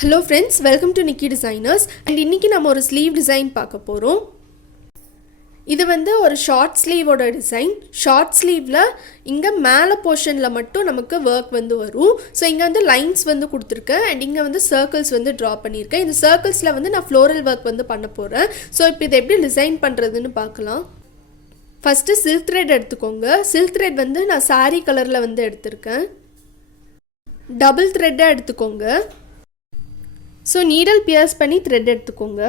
Hello friends, welcome to nikidesigners and இன்னைக்கு நம்ம ஒரு sleeve design பார்க்க போறோம். இது வந்து ஒரு short sleeve ஓட design. Short sleeveல இங்க மேல portionல மட்டும் நமக்கு work வந்து வரும். So இங்க வந்து lines வந்து கொடுத்திருக்கேன் and இங்க வந்து circles வந்து draw பண்ணிருக்கேன். இந்த circlesல வந்து நான் floral work வந்து பண்ண போறேன். So இப்போ இத எப்படி டிசைன் பண்றதுன்னு பார்க்கலாம். First silk thread எடுத்துக்கோங்க. Silk thread வந்து நான் saree கலர்ல வந்து எடுத்துர்க்கேன். Double thread எடுத்துக்கோங்க. So needle pierce பண்ணி thread எடுத்துக்கோங்க.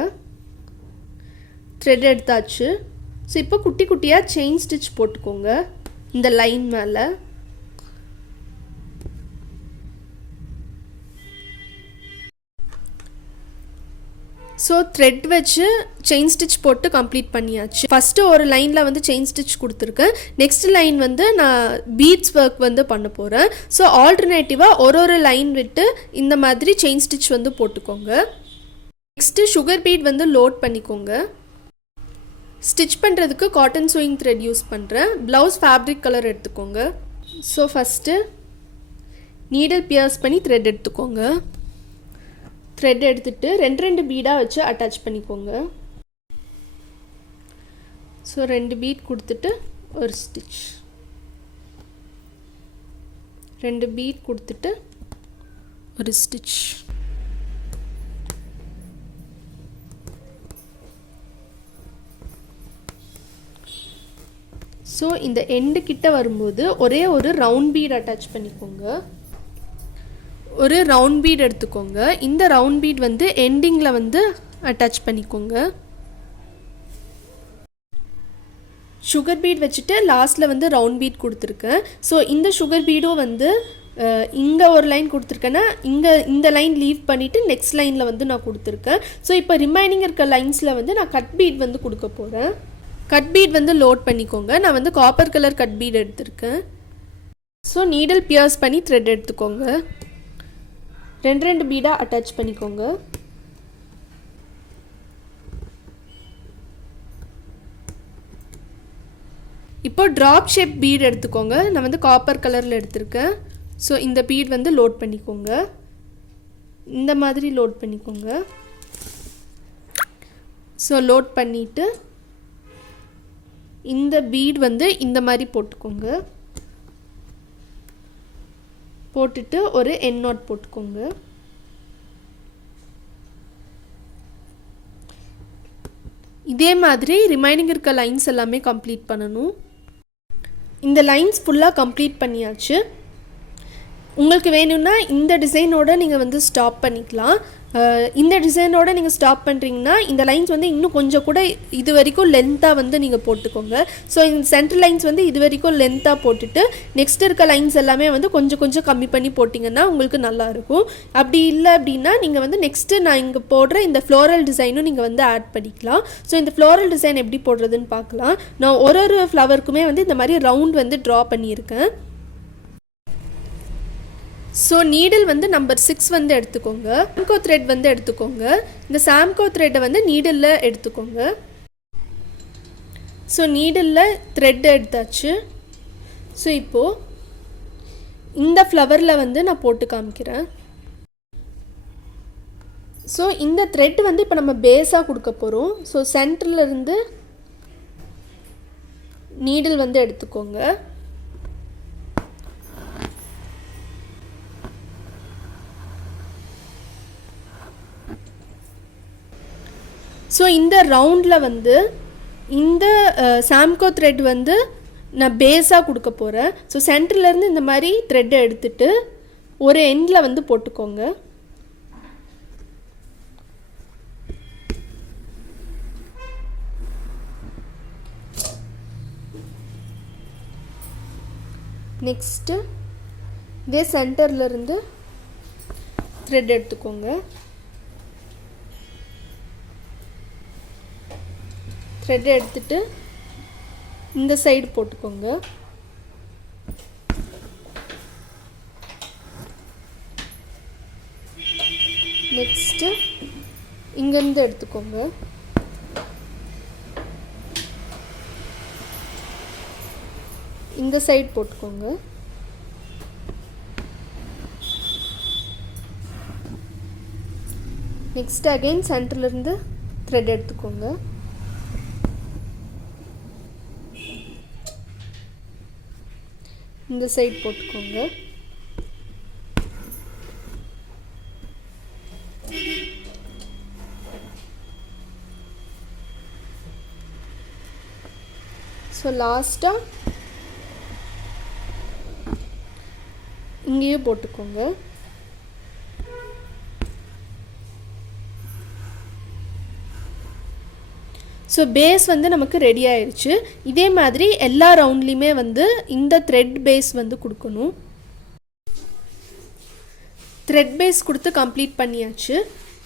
Thread எடுத்தாச்சு. So இப்போ குட்டி குட்டியா chain stitch போட்டுக்கோங்க இந்த லைன் மேல. So thread வச்சு chain stitch போட்டு complete பண்ணியாச்சு. First ஒரு லைன்ல வந்து chain stitch கொடுத்திருக்கேன். Next line வந்து நான் beads work வந்து பண்ண போறேன். So alternative ஒரு லைன் விட்டு இந்த மாதிரி chain stitch வந்து போட்டுக்கோங்க. Next sugar bead வந்து load பண்ணிக்கோங்க. Stitch பண்றதுக்கு cotton sewing thread யூஸ் பண்றேன். Blouse fabric color எடுத்துக்கோங்க. So first needle pierce பண்ணி thread எடுத்துக்கோங்க. thread எடுத்துட்டு ரெண்டு பீடா வச்சு அட்டாச் பண்ணிக்கோங்க. சோ ரெண்டு பீட் கொடுத்துட்டு ஒரு ஸ்டிட்ச். ரெண்டு பீட் கொடுத்துட்டு ஒரு ஸ்டிட்ச். சோ இந்த எண்ட் கிட்ட வரும்போது ஒரே ஒரு ரவுண்ட் பீட் அட்டாச் பண்ணிக்கோங்க. ஒரு ரவுண்ட் பீட் எடுத்துக்கோங்க. இந்த ரவுண்ட் பீட் வந்து எண்டிங்ல வந்து அட்டாச் பண்ணிக்கோங்க. சுகர் பீட் வச்சுட்டு லாஸ்ட்ல வந்து ரவுண்ட் பீட் கொடுத்துருக்கேன். ஸோ இந்த சுகர் பீடும் வந்து இங்கே ஒரு லைன் கொடுத்துருக்கேன்னா இந்த லைன் லீவ் பண்ணிவிட்டு நெக்ஸ்ட் லைனில் வந்து நான் கொடுத்துருக்கேன். ஸோ இப்போ ரிமைனிங் இருக்க லைன்ஸில் வந்து நான் கட் பீட் வந்து கொடுக்க போகிறேன். கட் பீட் வந்து லோட் பண்ணிக்கோங்க. நான் வந்து காப்பர் கலர் கட் பீட் எடுத்திருக்கேன். ஸோ நீடில் பியர்ஸ் பண்ணி த்ரெட் எடுத்துக்கோங்க. ரெண்டு பீடா அட்டாச் பண்ணிக்கோங்க. இப்போ ட்ராப் ஷேப் பீட் எடுத்துக்கோங்க. நான் வந்து காப்பர் கலரில் எடுத்திருக்கேன். ஸோ இந்த பீட் வந்து லோட் பண்ணிக்கோங்க. இந்த மாதிரி லோட் பண்ணிக்கோங்க. ஸோ லோட் பண்ணிவிட்டு இந்த பீட் வந்து இந்த மாதிரி போட்டுக்கோங்க. போட்டுட்டு ஒரு எண்ட் நாட் போட்டுக்கோங்க. இதே மாதிரி ரிமைனிங் இருக்க லைன்ஸ் எல்லாமே கம்ப்ளீட் பண்ணணும். இந்த லைன்ஸ் ஃபுல்லாக கம்ப்ளீட் பண்ணியாச்சு. உங்களுக்கு வேணும்னா இந்த டிசைனோட நீங்கள் வந்து ஸ்டாப் பண்ணிக்கலாம். இந்த டிசைனோட நீங்கள் ஸ்டாப் பண்ணுறீங்கன்னா இந்த லைன்ஸ் வந்து இன்னும் கொஞ்சம் கூட இது வரைக்கும் லென்த்தாக வந்து நீங்கள் போட்டுக்கோங்க. ஸோ இந்த சென்டர் லைன்ஸ் வந்து இது வரைக்கும் லென்த்தாக போட்டுட்டு நெக்ஸ்ட் இருக்க லைன்ஸ் எல்லாமே வந்து கொஞ்சம் கொஞ்சம் கம்மி பண்ணி போட்டிங்கன்னா உங்களுக்கு நல்லாயிருக்கும். அப்படி இல்லை அப்படின்னா நீங்கள் வந்து நெக்ஸ்ட்டு நான் இங்கே போடுற இந்த ஃப்ளோரல் டிசைனும் நீங்கள் வந்து ஆட் பண்ணிக்கலாம். ஸோ இந்த ஃப்ளோரல் டிசைன் எப்படி போடுறதுன்னு பார்க்கலாம். நான் ஒரு ஃப்ளவருக்குமே வந்து இந்த மாதிரி ரவுண்ட் வந்து ட்ரா பண்ணியிருக்கேன். ஸோ நீடில் வந்து நம்பர் 6 வந்து எடுத்துக்கோங்க. சாம்கோ த்ரெட் வந்து எடுத்துக்கோங்க. இந்த சாம்கோ த்ரெட்டை வந்து நீடிலில் எடுத்துக்கோங்க. ஸோ நீடிலில் த்ரெட் எடுத்தாச்சு. ஸோ இப்போது இந்த ஃப்ளவரில் வந்து நான் போட்டு காமிக்கிறேன். ஸோ இந்த த்ரெட் வந்து இப்போ நம்ம பேஸாக கொடுக்க போகிறோம். ஸோ சென்டர்லேருந்து நீடில் வந்து எடுத்துக்கோங்க. ஸோ இந்த ரவுண்டில் வந்து இந்த சாம்கோ த்ரெட் வந்து நான் பேஸாக கொடுக்க போகிறேன். ஸோ சென்டர்லேருந்து இந்த மாதிரி த்ரெட்டை எடுத்துட்டு ஒரு எண்டில் வந்து போட்டுக்கோங்க. நெக்ஸ்ட்டு இதே சென்டர்லேருந்து த்ரெட் எடுத்துக்கோங்க. த்ரெட் எடுத்துட்டு இந்த சைடு போட்டுக்கோங்க. நெக்ஸ்ட்டு இங்கேருந்து எடுத்துக்கோங்க. இந்த சைடு போட்டுக்கோங்க. நெக்ஸ்ட் அகைன் சென்டர்லேருந்து த்ரெட் எடுத்துக்கோங்க. இந்த சைடு போட்டுக்கோங்க. ஸோ லாஸ்ட்டாக இங்கேயே போட்டுக்கோங்க. ஸோ பேஸ் வந்து நமக்கு ரெடி ஆயிடுச்சு. இதே மாதிரி எல்லா ரவுண்ட்லேயுமே வந்து இந்த த்ரெட் பேஸ் வந்து கொடுக்கணும். த்ரெட் பேஸ் கொடுத்து கம்ப்ளீட் பண்ணியாச்சு.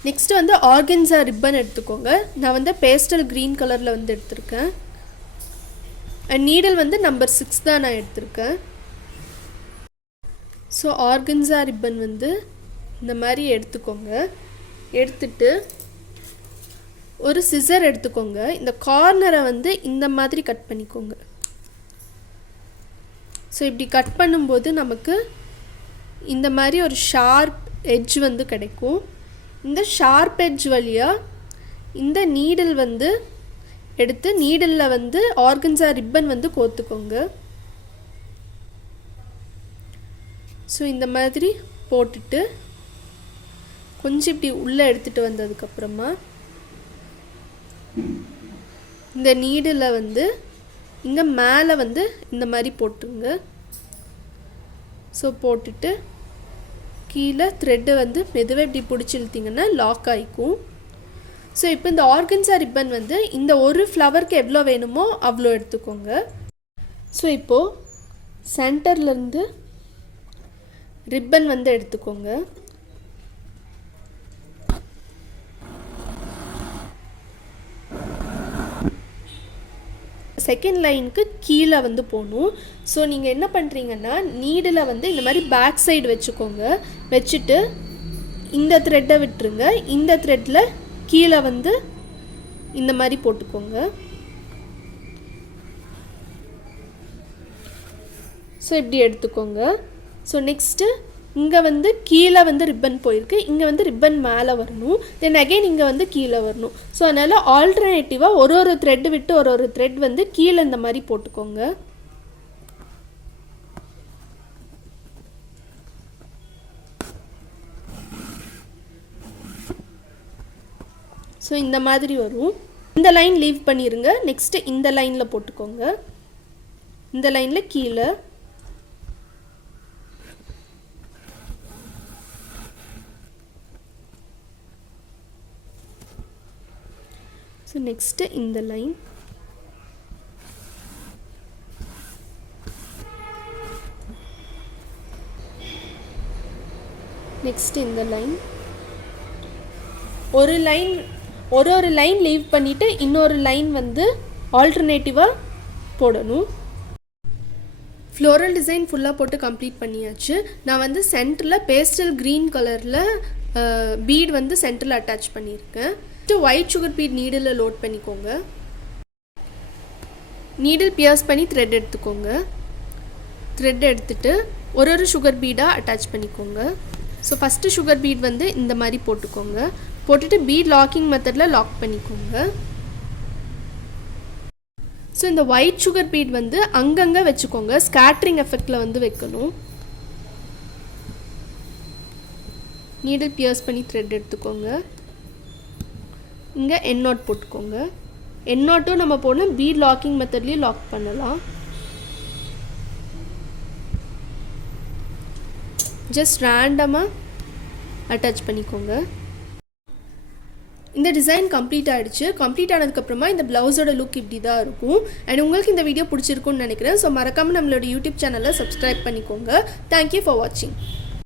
நெக்ஸ்ட்டு வந்து ஆர்கன்ஸா ரிப்பன் எடுத்துக்கோங்க. நான் வந்து பேஸ்டல் க்ரீன் கலரில் வந்து எடுத்திருக்கேன். அண்ட் நீடல் வந்து நம்பர் 6 தான் நான் எடுத்திருக்கேன். ஸோ ஆர்கன்ஸா ரிப்பன் வந்து இந்த மாதிரி எடுத்துக்கோங்க. எடுத்துட்டு ஒரு சிசர் எடுத்துக்கோங்க. இந்த கார்னரை வந்து இந்த மாதிரி கட் பண்ணிக்கோங்க. ஸோ இப்படி கட் பண்ணும்போது நமக்கு இந்த மாதிரி ஒரு ஷார்ப் எட்ஜ் வந்து கிடைக்கும். இந்த ஷார்ப் எட்ஜ் வழியாக இந்த நீடில் வந்து எடுத்து நீடிலில் வந்து ஆர்கன்ஸா ரிப்பன் வந்து கோர்த்துக்கோங்க. ஸோ இந்த மாதிரி போட்டுட்டு கொஞ்சம் இப்படி உள்ளே எடுத்துகிட்டு வந்ததுக்கப்புறமா இந்த நீடில் வந்து இங்கே மேலே வந்து இந்த மாதிரி போட்டுருங்க. ஸோ போட்டுட்டு கீழே த்ரெட்டு வந்து மெதுவாக இப்படி பிடிச்சி இழுத்திங்கன்னா லாக் ஆகிக்கும். ஸோ இப்போ இந்த ஆர்கன்ஸா ரிப்பன் வந்து இந்த ஒரு ஃப்ளவருக்கு எவ்வளோ வேணுமோ அவ்வளோ எடுத்துக்கோங்க. ஸோ இப்போது சென்டர்லேருந்து ரிப்பன் வந்து எடுத்துக்கோங்க. செகண்ட் லைனுக்கு கீழே வந்து போகணும். ஸோ நீங்கள் என்ன பண்ணுறீங்கன்னா நீடில் வந்து இந்த மாதிரி பேக் சைடு வச்சுக்கோங்க. வச்சுட்டு இந்த த்ரெட்டை விட்டுருங்க. இந்த த்ரெட்டில் கீழே வந்து இந்த மாதிரி போட்டுக்கோங்க. ஸோ இப்படி எடுத்துக்கோங்க. ஸோ நெக்ஸ்ட்டு இங்கே வந்து கீழே வந்து ரிப்பன் போயிருக்கு. இங்கே வந்து ரிப்பன் மேலே வரணும். தென் அகெயின் இங்கே வந்து கீழே வரணும். ஸோ அதனால் ஆல்டர்னேட்டிவாக ஒரு த்ரெட்டு விட்டு ஒரு த்ரெட் வந்து கீழே இந்த மாதிரி போட்டுக்கோங்க. ஸோ இந்த மாதிரி வரும். இந்த லைன் லீவ் பண்ணிடுங்க. நெக்ஸ்ட்டு இந்த லைனில் போட்டுக்கோங்க. இந்த லைனில் கீழே ஸோ நெக்ஸ்ட்டு இந்த லைன் நெக்ஸ்ட் இந்த லைன் ஒரு லைன் லீவ் பண்ணிவிட்டு இன்னொரு லைன் வந்து ஆல்டர்னேட்டிவாக போடணும். ஃப்ளோரல் டிசைன் ஃபுல்லாக போட்டு கம்ப்ளீட் பண்ணியாச்சு. நான் வந்து சென்டரில் பேஸ்டல் க்ரீன் கலரில் பீட் வந்து சென்டரில் அட்டாச் பண்ணியிருக்கேன். White sugar beat needle load பண்ணிக்கோங்க. நீடில் பியர்ஸ் பண்ணி த்ரெட் எடுத்துக்கோங்க. த்ரெட் எடுத்துகிட்டு ஒரு சுகர் பீடாக அட்டாச் பண்ணிக்கோங்க. ஸோ ஃபஸ்ட்டு சுகர் பீட் வந்து இந்த மாதிரி போட்டுக்கோங்க. போட்டுட்டு பீட் லாக்கிங் மெத்தடில் லாக் பண்ணிக்கோங்க. ஸோ இந்த ஒயிட் சுகர் பீட் வந்து அங்கங்கே வச்சுக்கோங்க. ஸ்கேட்ரிங் எஃபெக்டில் வந்து வைக்கணும். நீடில் பியர்ஸ் பண்ணி த்ரெட் எடுத்துக்கோங்க. இங்கே என் நாட் போட்டுக்கோங்க. என் நாட்டும் நம்ம போனால் பீட் லாக்கிங் மெத்தட்லேயும் லாக் பண்ணலாம். ஜஸ்ட் ரேண்டமாக அட்டாச் பண்ணிக்கோங்க. இந்த டிசைன் கம்ப்ளீட் ஆகிடுச்சு. கம்ப்ளீட் ஆனதுக்கப்புறமா இந்த ப்ளவுஸோட லுக் இப்படி தான் இருக்கும். அண்ட் உங்களுக்கு இந்த வீடியோ பிடிச்சிருக்குன்னு நினைக்கிறேன். ஸோ மறக்காமல் நம்மளோட யூடியூப் சேனலை சப்ஸ்கிரைப் பண்ணிக்கோங்க. தேங்க்யூ ஃபார் வாட்சிங்.